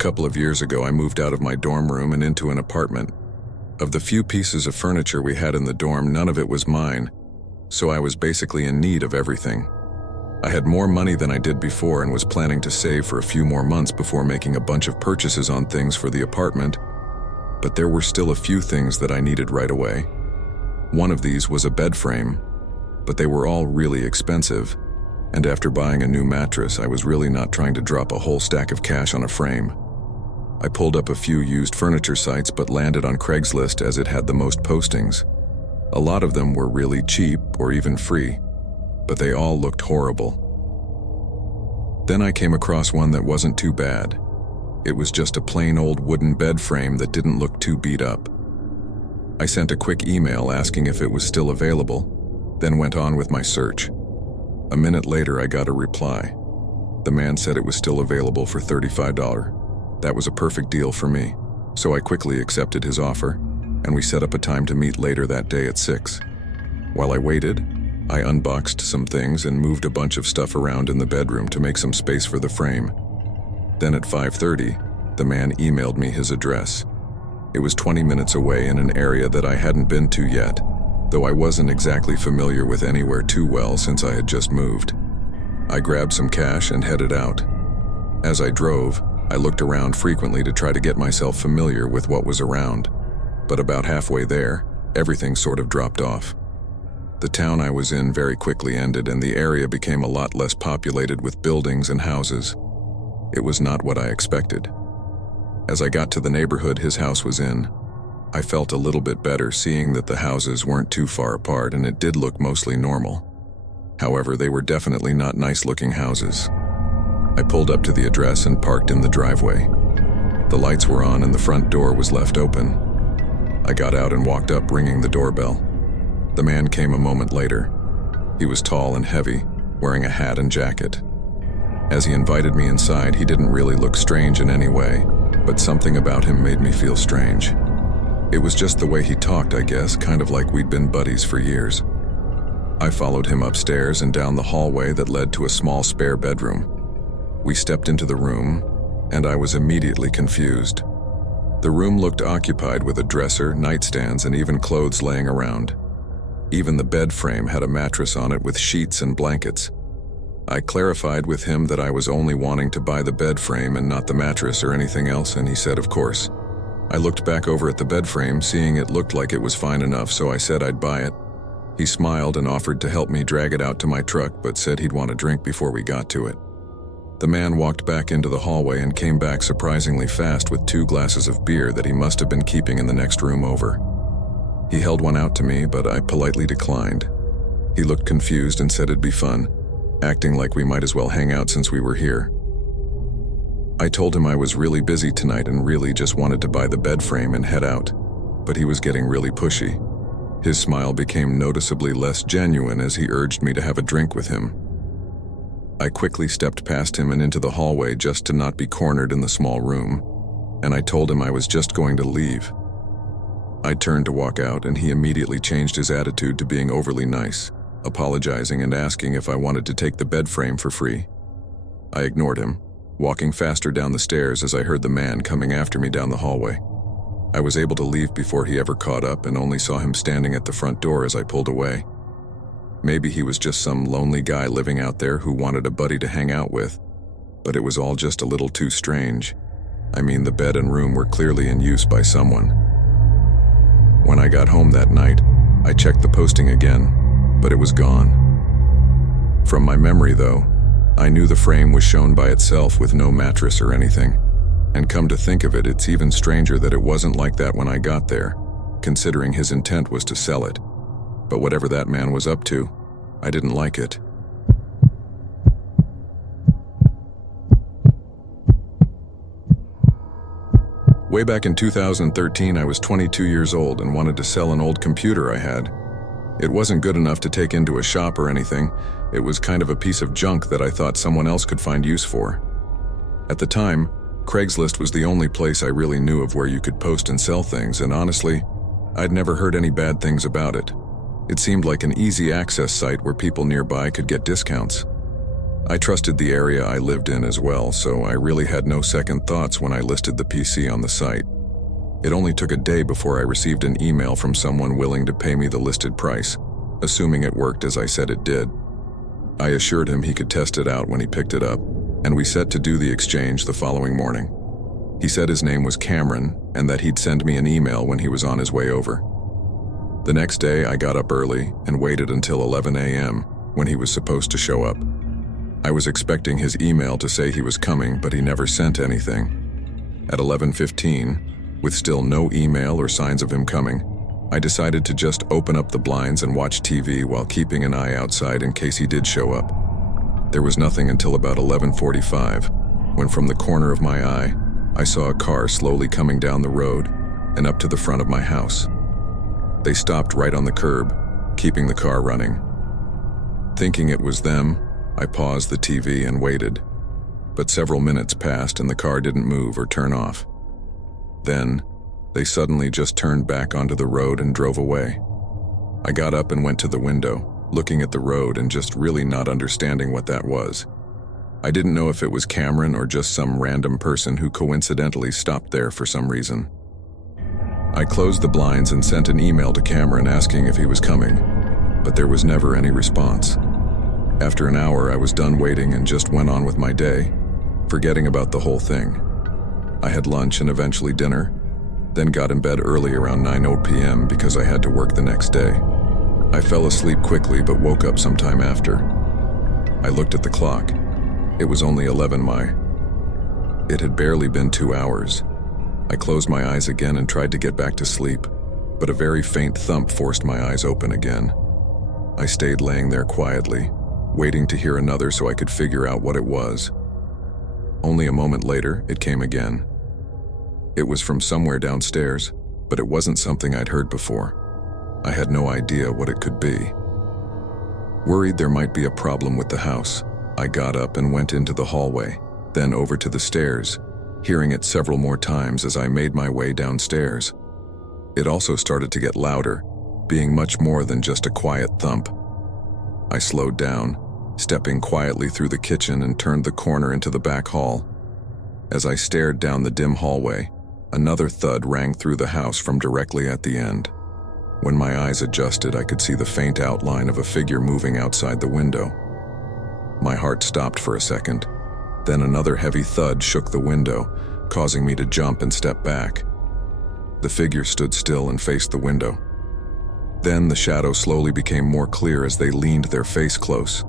couple of years ago, I moved out of my dorm room and into an apartment. Of the few pieces of furniture we had in the dorm, none of it was mine, so I was basically in need of everything. I had more money than I did before and was planning to save for a few more months before making a bunch of purchases on things for the apartment, but there were still a few things that I needed right away. One of these was a bed frame, but they were all really expensive, and after buying a new mattress, I was really not trying to drop a whole stack of cash on a frame. I pulled up a few used furniture sites but landed on Craigslist as it had the most postings. A lot of them were really cheap or even free, but they all looked horrible. Then I came across one that wasn't too bad. It was just a plain old wooden bed frame that didn't look too beat up. I sent a quick email asking if it was still available, then went on with my search. A minute later, I got a reply. The man said it was still available for $35. That was a perfect deal for me, so I quickly accepted his offer, and we set up a time to meet later that day at 6. While I waited, I unboxed some things and moved a bunch of stuff around in the bedroom to make some space for the frame. Then at 5:30, the man emailed me his address. It was 20 minutes away in an area that I hadn't been to yet, though I wasn't exactly familiar with anywhere too well since I had just moved. I grabbed some cash and headed out. As I drove, I looked around frequently to try to get myself familiar with what was around, but about halfway there, everything sort of dropped off. The town I was in very quickly ended, and the area became a lot less populated with buildings and houses. It was not what I expected. As I got to the neighborhood his house was in, I felt a little bit better seeing that the houses weren't too far apart and it did look mostly normal. However, they were definitely not nice-looking houses. I pulled up to the address and parked in the driveway. The lights were on and the front door was left open. I got out and walked up, ringing the doorbell. The man came a moment later. He was tall and heavy, wearing a hat and jacket. As he invited me inside, he didn't really look strange in any way, but something about him made me feel strange. It was just the way he talked, I guess, kind of like we'd been buddies for years. I followed him upstairs and down the hallway that led to a small spare bedroom. We stepped into the room, and I was immediately confused. The room looked occupied with a dresser, nightstands, and even clothes laying around. Even the bed frame had a mattress on it with sheets and blankets. I clarified with him that I was only wanting to buy the bed frame and not the mattress or anything else, and he said, of course. I looked back over at the bed frame, seeing it looked like it was fine enough, so I said I'd buy it. He smiled and offered to help me drag it out to my truck, but said he'd want a drink before we got to it. The man walked back into the hallway and came back surprisingly fast with 2 glasses of beer that he must have been keeping in the next room over. He held one out to me, but I politely declined. He looked confused and said it'd be fun, acting like we might as well hang out since we were here. I told him I was really busy tonight and really just wanted to buy the bed frame and head out, but he was getting really pushy. His smile became noticeably less genuine as he urged me to have a drink with him. I quickly stepped past him and into the hallway just to not be cornered in the small room, and I told him I was just going to leave. I turned to walk out, and he immediately changed his attitude to being overly nice, apologizing and asking if I wanted to take the bed frame for free. I ignored him, walking faster down the stairs as I heard the man coming after me down the hallway. I was able to leave before he ever caught up and only saw him standing at the front door as I pulled away. Maybe he was just some lonely guy living out there who wanted a buddy to hang out with, but it was all just a little too strange. I mean, the bed and room were clearly in use by someone. When I got home that night, I checked the posting again, but it was gone. From my memory, though, I knew the frame was shown by itself with no mattress or anything, and come to think of it, it's even stranger that it wasn't like that when I got there, considering his intent was to sell it. But whatever that man was up to, I didn't like it. Way back in 2013, I was 22 years old and wanted to sell an old computer I had. It wasn't good enough to take into a shop or anything. It was kind of a piece of junk that I thought someone else could find use for. At the time, Craigslist was the only place I really knew of where you could post and sell things, and honestly, I'd never heard any bad things about it. It seemed like an easy access site where people nearby could get discounts. I trusted the area I lived in as well, so I really had no second thoughts when I listed the PC on the site. It only took a day before I received an email from someone willing to pay me the listed price, assuming it worked as I said it did. I assured him he could test it out when he picked it up, and we set to do the exchange the following morning. He said his name was Cameron and that he'd send me an email when he was on his way over. The next day, I got up early and waited until 11 a.m. when he was supposed to show up. I was expecting his email to say he was coming, but he never sent anything. At 11:15, with still no email or signs of him coming, I decided to just open up the blinds and watch TV while keeping an eye outside in case he did show up. There was nothing until about 11:45, when from the corner of my eye, I saw a car slowly coming down the road and up to the front of my house. They stopped right on the curb, keeping the car running. Thinking it was them, I paused the TV and waited, but several minutes passed and the car didn't move or turn off. Then, they suddenly just turned back onto the road and drove away. I got up and went to the window, looking at the road and just really not understanding what that was. I didn't know if it was Cameron or just some random person who coincidentally stopped there for some reason. I closed the blinds and sent an email to Cameron asking if he was coming, but there was never any response. After an hour, I was done waiting and just went on with my day, forgetting about the whole thing. I had lunch and eventually dinner, then got in bed early around 9 p.m. because I had to work the next day. I fell asleep quickly but woke up sometime after. I looked at the clock. It was only 11 my. It had barely been 2 hours. I closed my eyes again and tried to get back to sleep, but a very faint thump forced my eyes open again. I stayed laying there quietly, waiting to hear another so I could figure out what it was. Only a moment later, it came again. It was from somewhere downstairs, but it wasn't something I'd heard before. I had no idea what it could be. Worried there might be a problem with the house, I got up and went into the hallway, then over to the stairs, hearing it several more times as I made my way downstairs. It also started to get louder, being much more than just a quiet thump. I slowed down, stepping quietly through the kitchen and turned the corner into the back hall. As I stared down the dim hallway, another thud rang through the house from directly at the end. When my eyes adjusted, I could see the faint outline of a figure moving outside the window. My heart stopped for a second. Then another heavy thud shook the window, causing me to jump and step back. The figure stood still and faced the window. Then the shadow slowly became more clear as they leaned their face close,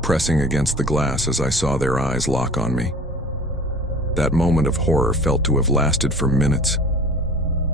pressing against the glass as I saw their eyes lock on me. That moment of horror felt to have lasted for minutes,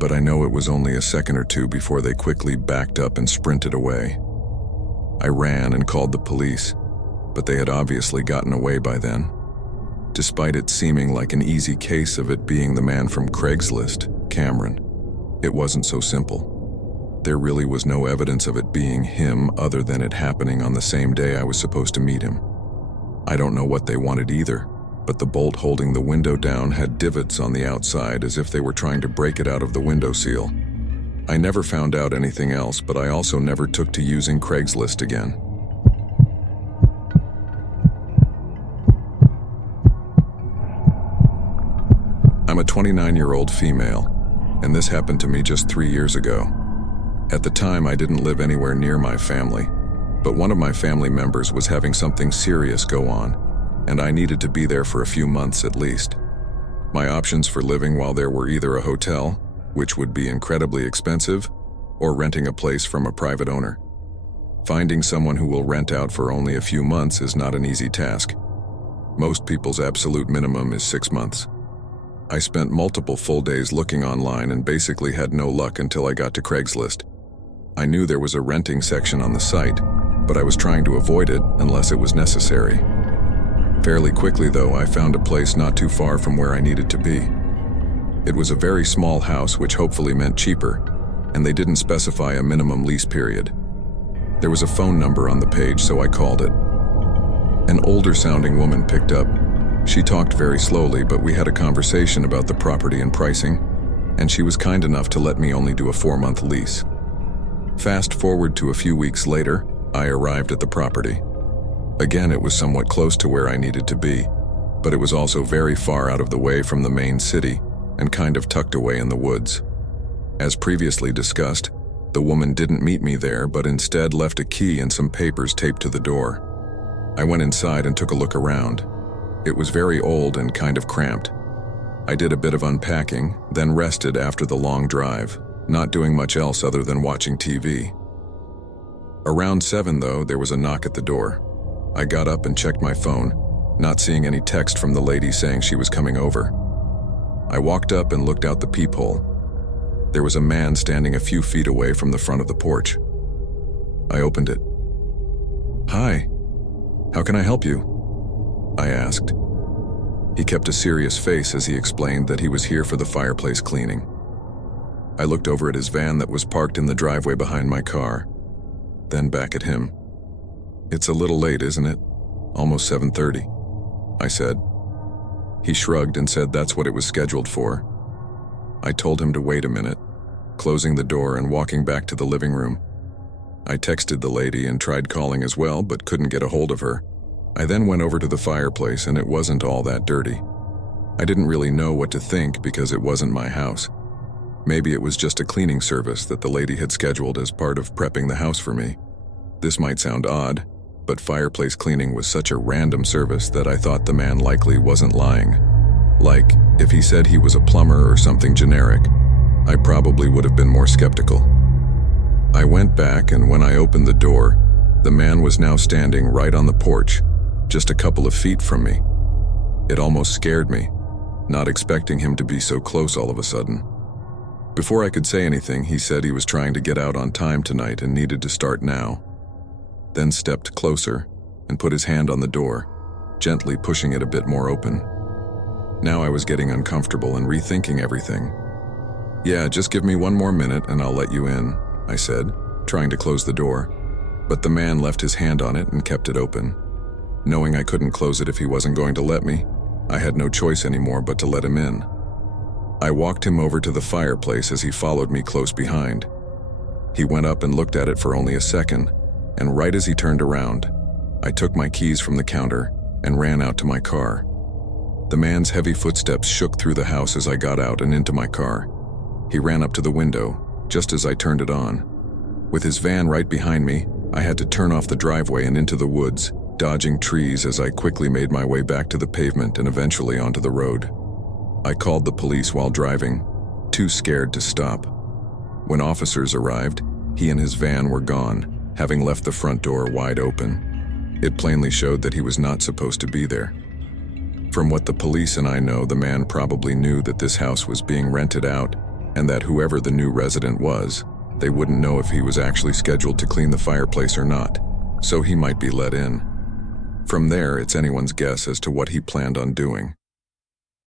but I know it was only a second or two before they quickly backed up and sprinted away. I ran and called the police, but they had obviously gotten away by then. Despite it seeming like an easy case of it being the man from Craigslist, Cameron, it wasn't so simple. There really was no evidence of it being him other than it happening on the same day I was supposed to meet him. I don't know what they wanted either, but the bolt holding the window down had divots on the outside as if they were trying to break it out of the window seal. I never found out anything else, but I also never took to using Craigslist again. I'm a 29-year-old female, and this happened to me just 3 years ago. At the time, I didn't live anywhere near my family, but one of my family members was having something serious go on, and I needed to be there for a few months at least. My options for living while there were either a hotel, which would be incredibly expensive, or renting a place from a private owner. Finding someone who will rent out for only a few months is not an easy task. Most people's absolute minimum is 6 months. I spent multiple full days looking online and basically had no luck until I got to Craigslist. I knew there was a renting section on the site, but I was trying to avoid it unless it was necessary. Fairly quickly, though, I found a place not too far from where I needed to be. It was a very small house, which hopefully meant cheaper, and they didn't specify a minimum lease period. There was a phone number on the page, so I called it. An older-sounding woman picked up. She talked very slowly, but we had a conversation about the property and pricing, and she was kind enough to let me only do a 4-month lease. Fast forward to a few weeks later, I arrived at the property. Again, it was somewhat close to where I needed to be, but it was also very far out of the way from the main city and kind of tucked away in the woods. As previously discussed, the woman didn't meet me there, but instead left a key and some papers taped to the door. I went inside and took a look around. It was very old and kind of cramped. I did a bit of unpacking, then rested after the long drive, not doing much else other than watching TV. Around 7, though, there was a knock at the door. I got up and checked my phone, not seeing any text from the lady saying she was coming over. I walked up and looked out the peephole. There was a man standing a few feet away from the front of the porch. I opened it. "Hi, how can I help you?" I asked. He kept a serious face as he explained that he was here for the fireplace cleaning. I looked over at his van that was parked in the driveway behind my car, then back at him. "It's a little late, isn't it? Almost 7:30, I said. He shrugged and said that's what it was scheduled for. I told him to wait a minute, closing the door and walking back to the living room. I texted the lady and tried calling as well, but couldn't get a hold of her. I then went over to the fireplace and it wasn't all that dirty. I didn't really know what to think because it wasn't my house. Maybe it was just a cleaning service that the lady had scheduled as part of prepping the house for me. This might sound odd, but fireplace cleaning was such a random service that I thought the man likely wasn't lying. Like, if he said he was a plumber or something generic, I probably would have been more skeptical. I went back, and when I opened the door, the man was now standing right on the porch, just a couple of feet from me. It almost scared me, not expecting him to be so close all of a sudden. Before I could say anything, he said he was trying to get out on time tonight and needed to start now, then stepped closer and put his hand on the door, gently pushing it a bit more open. Now I was getting uncomfortable and rethinking everything. "Yeah, just give me one more minute and I'll let you in," I said, trying to close the door, but the man left his hand on it and kept it open. Knowing I couldn't close it if he wasn't going to let me, I had no choice anymore but to let him in. I walked him over to the fireplace as he followed me close behind. He went up and looked at it for only a second, and right as he turned around, I took my keys from the counter and ran out to my car. The man's heavy footsteps shook through the house as I got out and into my car. He ran up to the window, just as I turned it on. With his van right behind me, I had to turn off the driveway and into the woods, dodging trees as I quickly made my way back to the pavement and eventually onto the road. I called the police while driving, too scared to stop. When officers arrived, he and his van were gone, having left the front door wide open. It plainly showed that he was not supposed to be there. From what the police and I know, the man probably knew that this house was being rented out and that whoever the new resident was, they wouldn't know if he was actually scheduled to clean the fireplace or not, so he might be let in. From there, it's anyone's guess as to what he planned on doing.